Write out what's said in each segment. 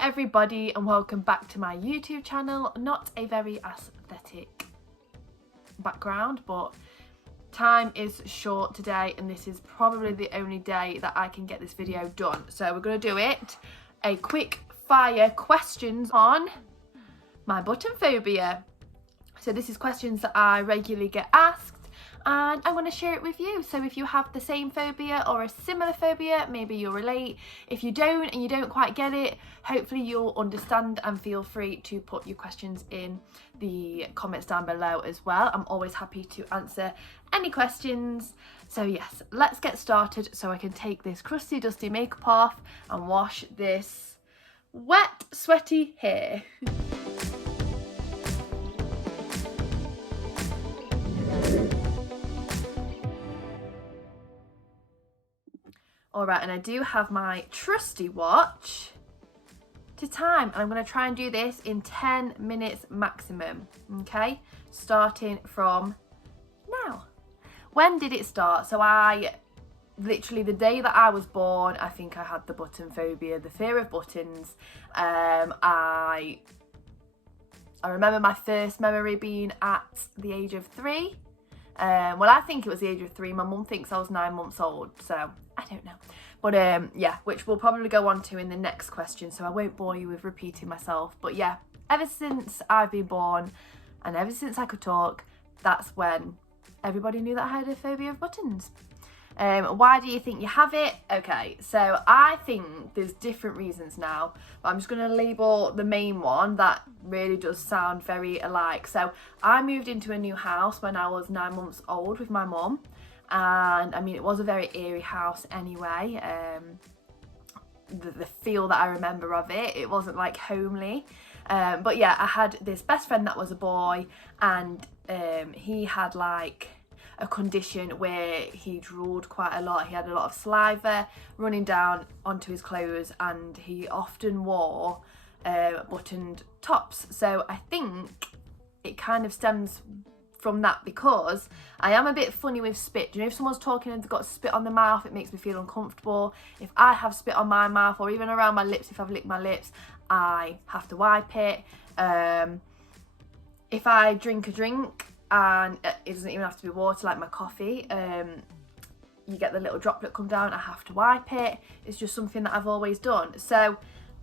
everybody and welcome back to my YouTube channel. Not a very aesthetic background, but time is short today and this is probably the only day that I can get this video done. So we're going to do it. A quick fire questions on my button phobia. So this is questions that I regularly get asked and I want to share it with you. So if you have the same phobia or a similar phobia, maybe you'll relate. If you don't and you don't quite get it, hopefully you'll understand, and feel free to put your questions in the comments down below as well. I'm always happy to answer any questions. So yes, let's get started so I can take this crusty dusty makeup off and wash this wet sweaty hair. Alright, and I do have my trusty watch to time. I'm going to try and do this in 10 minutes maximum, okay? Starting from now. When did it start? So literally the day that I was born, I think I had the button phobia, the fear of buttons. I remember my first memory being at the age of 3. Well, I think it was the age of 3. My mum thinks I was 9 months old, so I don't know. But yeah, which we'll probably go on to in the next question, so I won't bore you with repeating myself. But yeah, ever since I've been born and ever since I could talk, that's when everybody knew that I had a phobia of buttons. Why do you think you have it? Okay, so I think there's different reasons now, but I'm just going to label the main one that really does sound very alike. So I moved into a new house when I was 9 months old with my mum, and I mean it was a very eerie house anyway. The feel that I remember of it, it wasn't like homely. But yeah, I had this best friend that was a boy, and he had like a condition where he drooled quite a lot. He had a lot of saliva running down onto his clothes, and he often wore buttoned tops. So I think it kind of stems from that, because I am a bit funny with spit. Do you know, if someone's talking and they've got spit on the mouth, it makes me feel uncomfortable. If I have spit on my mouth or even around my lips, if I've licked my lips, I have to wipe it. If I drink a drink, and it doesn't even have to be water, like my coffee, you get the little droplet come down, I have to wipe it. It's just something that I've always done. So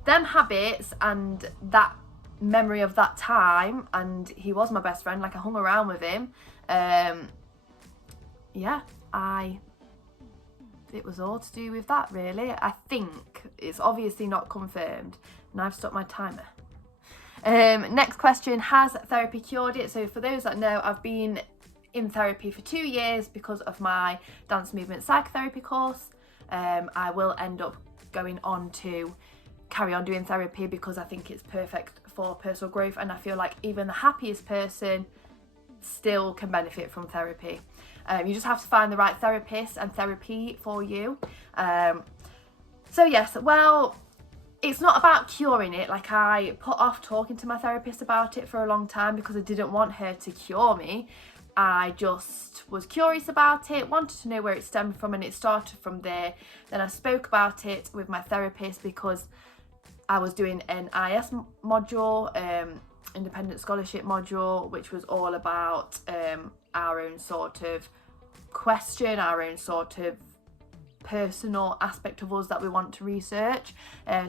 them habits and that memory of that time, and he was my best friend, like I hung around with him, yeah, it was all to do with that really. I think it's obviously not confirmed, and I've stopped my timer. Next question, has therapy cured it? So for those that know, I've been in therapy for 2 years because of my dance movement psychotherapy course. I will end up going on to carry on doing therapy because I think it's perfect for personal growth, and I feel like even the happiest person still can benefit from therapy. You just have to find the right therapist and therapy for you. So yes, well, it's not about curing it. Like, I put off talking to my therapist about it for a long time because I didn't want her to cure me. I just was curious about it, wanted to know where it stemmed from, and it started from there. Then I spoke about it with my therapist because I was doing an IS module, independent scholarship module, which was all about our own sort of question, our own sort of personal aspect of us that we want to research.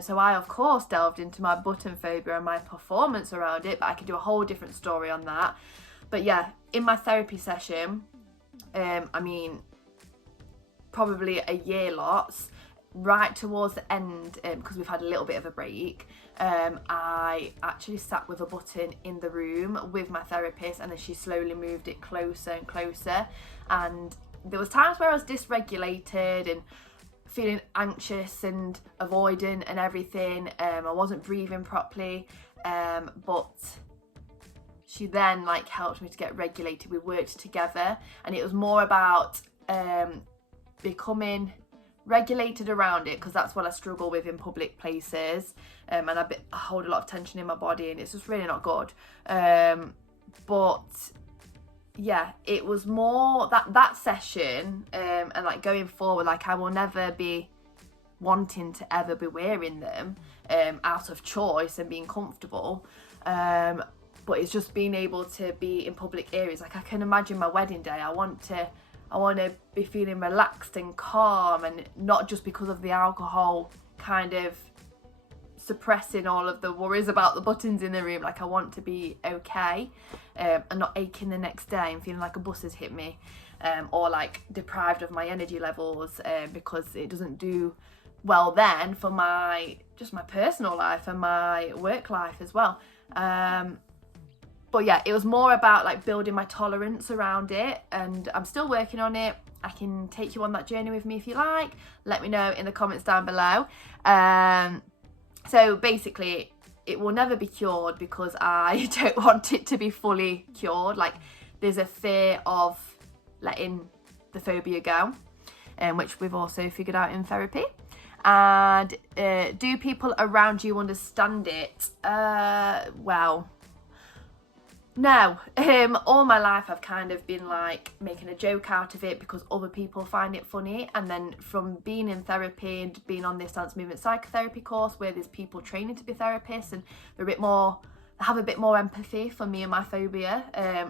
So I of course delved into my button phobia and my performance around it, but I could do a whole different story on that. But yeah, in my therapy session, I mean probably a year lots, right towards the end, because we've had a little bit of a break, I actually sat with a button in the room with my therapist, and then she slowly moved it closer and closer, and there was times where I was dysregulated and feeling anxious and avoidant and everything. I wasn't breathing properly, but she then like helped me to get regulated. We worked together, and it was more about becoming regulated around it, because that's what I struggle with in public places, and I hold a lot of tension in my body, and it's just really not good. But yeah, it was more that session, and like going forward, like I will never be wanting to ever be wearing them. out of choice and being comfortable. But it's just being able to be in public areas. Like I can imagine my wedding day. I want to be feeling relaxed and calm, and not just because of the alcohol kind of suppressing all of the worries about the buttons in the room. Like I want to be okay, and not aching the next day and feeling like a bus has hit me, or like deprived of my energy levels, because it doesn't do well then for my personal life and my work life as well. But yeah, it was more about like building my tolerance around it, and I'm still working on it. I can take you on that journey with me if you like. Let me know in the comments down below. So basically, it will never be cured because I don't want it to be fully cured. Like there's a fear of letting the phobia go, which we've also figured out in therapy. And do people around you understand it? Well, no. All my life I've kind of been like making a joke out of it because other people find it funny, and then from being in therapy and being on this dance movement psychotherapy course where there's people training to be therapists, and they're have a bit more empathy for me and my phobia.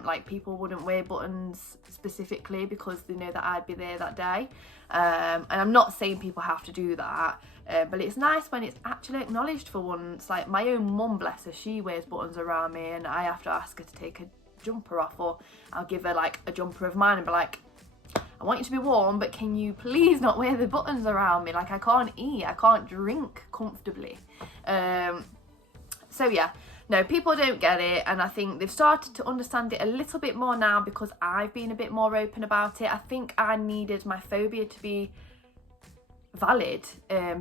Like people wouldn't wear buttons specifically because they know that I'd be there that day. And I'm not saying people have to do that, but it's nice when it's actually acknowledged for once. Like my own mum, bless her, she wears buttons around me, and I have to ask her to take a jumper off, or I'll give her like a jumper of mine and be like, I want you to be warm, but can you please not wear the buttons around me? Like I can't eat, I can't drink comfortably. So yeah. No, people don't get it, and I think they've started to understand it a little bit more now because I've been a bit more open about it. I think I needed my phobia to be valid,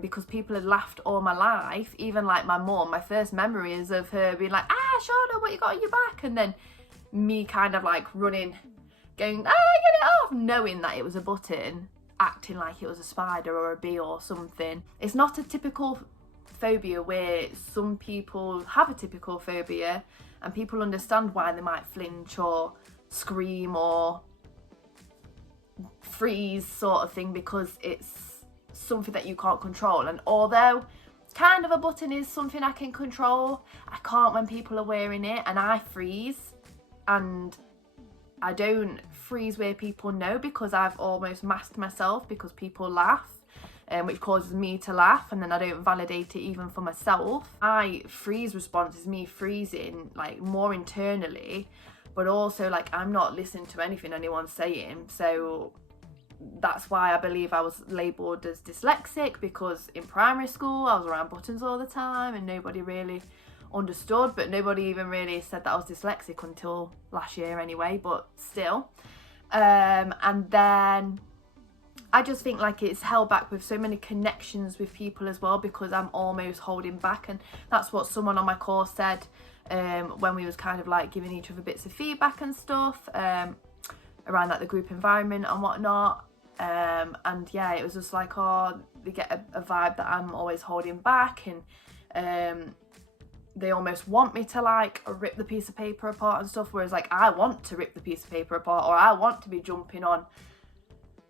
because people had laughed all my life. Even like my mum, my first memory is of her being like, Shauna, what you got on your back? And then me kind of like running, going, get it off, knowing that it was a button, acting like it was a spider or a bee or something. It's not a typical phobia where some people have a typical phobia and people understand why they might flinch or scream or freeze sort of thing, because it's something that you can't control. And although kind of a button is something I can control, I can't when people are wearing it, and I freeze. And I don't freeze where people know, because I've almost masked myself because people laugh, which causes me to laugh, and then I don't validate it even for myself. My freeze response is me freezing like more internally, but also like I'm not listening to anything anyone's saying. So that's why I believe I was labelled as dyslexic, because in primary school I was around buttons all the time and nobody really understood, but nobody even really said that I was dyslexic until last year anyway, but still. And then I just think like it's held back with so many connections with people as well, because I'm almost holding back. And that's what someone on my course said when we was kind of like giving each other bits of feedback and stuff around like the group environment and whatnot. And yeah, it was just like, they get a vibe that I'm always holding back, and they almost want me to like rip the piece of paper apart and stuff, whereas like I want to rip the piece of paper apart, or I want to be jumping on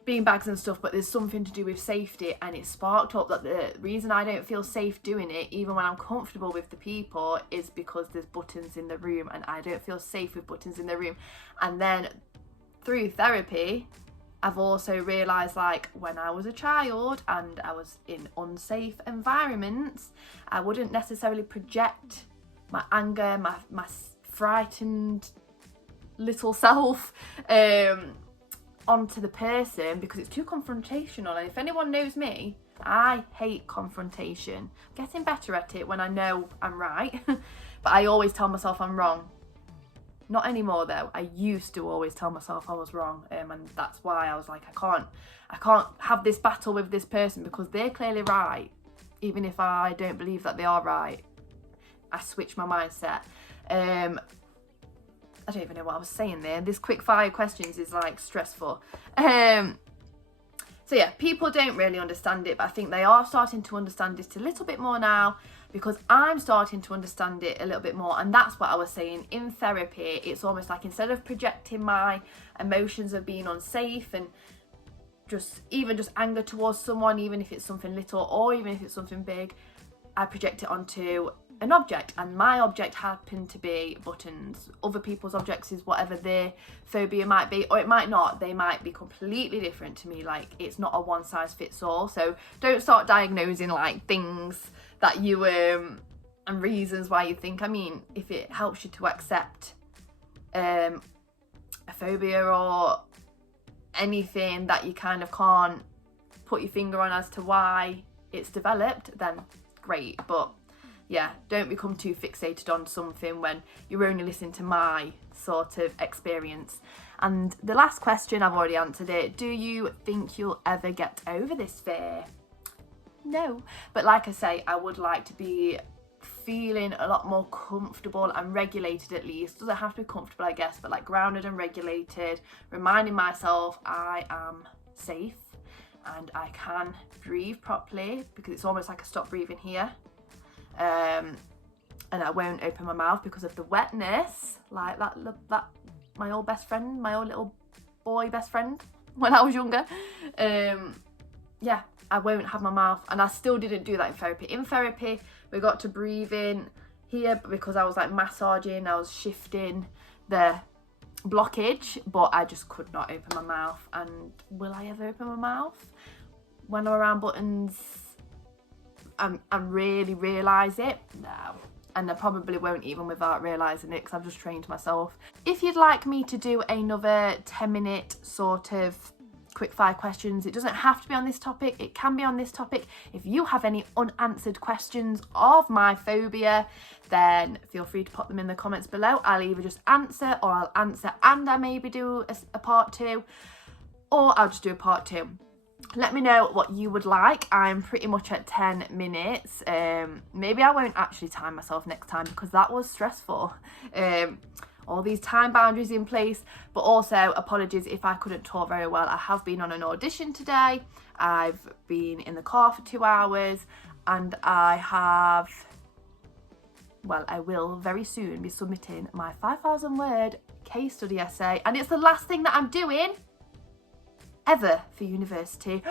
beanbags and stuff, but there's something to do with safety, and it sparked up that the reason I don't feel safe doing it, even when I'm comfortable with the people, is because there's buttons in the room, and I don't feel safe with buttons in the room. And then through therapy, I've also realised, like, when I was a child and I was in unsafe environments, I wouldn't necessarily project my anger, my frightened little self onto the person, because it's too confrontational. And if anyone knows me, I hate confrontation. I'm getting better at it when I know I'm right, but I always tell myself I'm wrong. Not anymore though. I used to always tell myself I was wrong, and that's why I was like, I can't have this battle with this person because they're clearly right, even if I don't believe that they are right. I switch my mindset. I don't even know what I was saying there. This quick fire questions is like stressful. So yeah, people don't really understand it, but I think they are starting to understand it a little bit more now, because I'm starting to understand it a little bit more. And that's what I was saying in therapy. It's almost like, instead of projecting my emotions of being unsafe and just anger towards someone, even if it's something little or even if it's something big, I project it onto an object, and my object happened to be buttons. Other people's objects is whatever their phobia might be, or it might not. They might be completely different to me. Like, it's not a one size fits all. So don't start diagnosing like things that you and reasons why you think. I mean, if it helps you to accept a phobia or anything that you kind of can't put your finger on as to why it's developed, then great. But yeah, don't become too fixated on something when you're only listening to my sort of experience. And the last question, I've already answered it. Do you think you'll ever get over this fear? No. But like I say, I would like to be feeling a lot more comfortable and regulated, at least. Doesn't have to be comfortable, I guess, but like grounded and regulated, reminding myself I am safe and I can breathe properly, because it's almost like I stop breathing here. And I won't open my mouth because of the wetness, like that my old best friend, my old little boy best friend when I was younger. Yeah, I won't have my mouth, and I still didn't do that in therapy. In therapy, we got to breathe in here because I was like massaging, I was shifting the blockage, but I just could not open my mouth. And will I ever open my mouth when I'm around buttons and really realise it? No. And I probably won't even without realising it, because I've just trained myself. If you'd like me to do another 10-minute sort of quickfire questions, it doesn't have to be on this topic, it can be on this topic. If you have any unanswered questions of my phobia, then feel free to pop them in the comments below. I'll either just answer, or I'll answer and I maybe do a part 2, or I'll just do a part 2. Let me know what you would like. I'm pretty much at 10 minutes. Maybe I won't actually time myself next time, because that was stressful. All these time boundaries in place, but also apologies if I couldn't talk very well. I have been on an audition today. I've been in the car for 2 hours, and I will very soon be submitting my 5,000 word case study essay, and it's the last thing that I'm doing ever for university.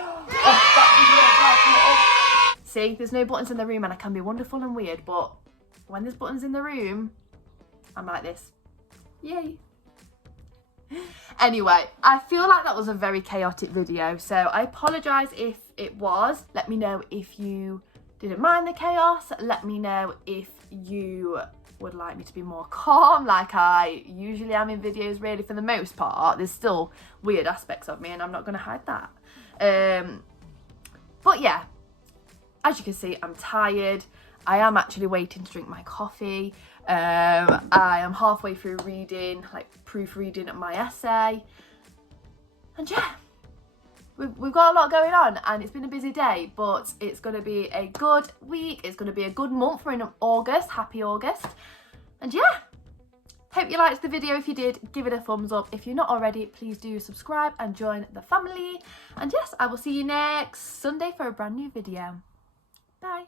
See, there's no buttons in the room, and I can be wonderful and weird, but when there's buttons in the room, I'm like this. Yay. Anyway, I feel like that was a very chaotic video, so I apologise if it was. Let me know if you didn't mind the chaos. Let me know if you would like me to be more calm, like I usually am in videos. Really, for the most part, there's still weird aspects of me, and I'm not going to hide that. But yeah, as you can see, I'm tired. I am actually waiting to drink my coffee. I am halfway through reading, like proofreading my essay. And yeah, we've got a lot going on, and it's been a busy day, but it's going to be a good week. It's going to be a good month. We're in August. Happy August. And yeah, hope you liked the video. If you did, give it a thumbs up. If you're not already, please do subscribe and join the family. And yes, I will see you next Sunday for a brand new video. Bye.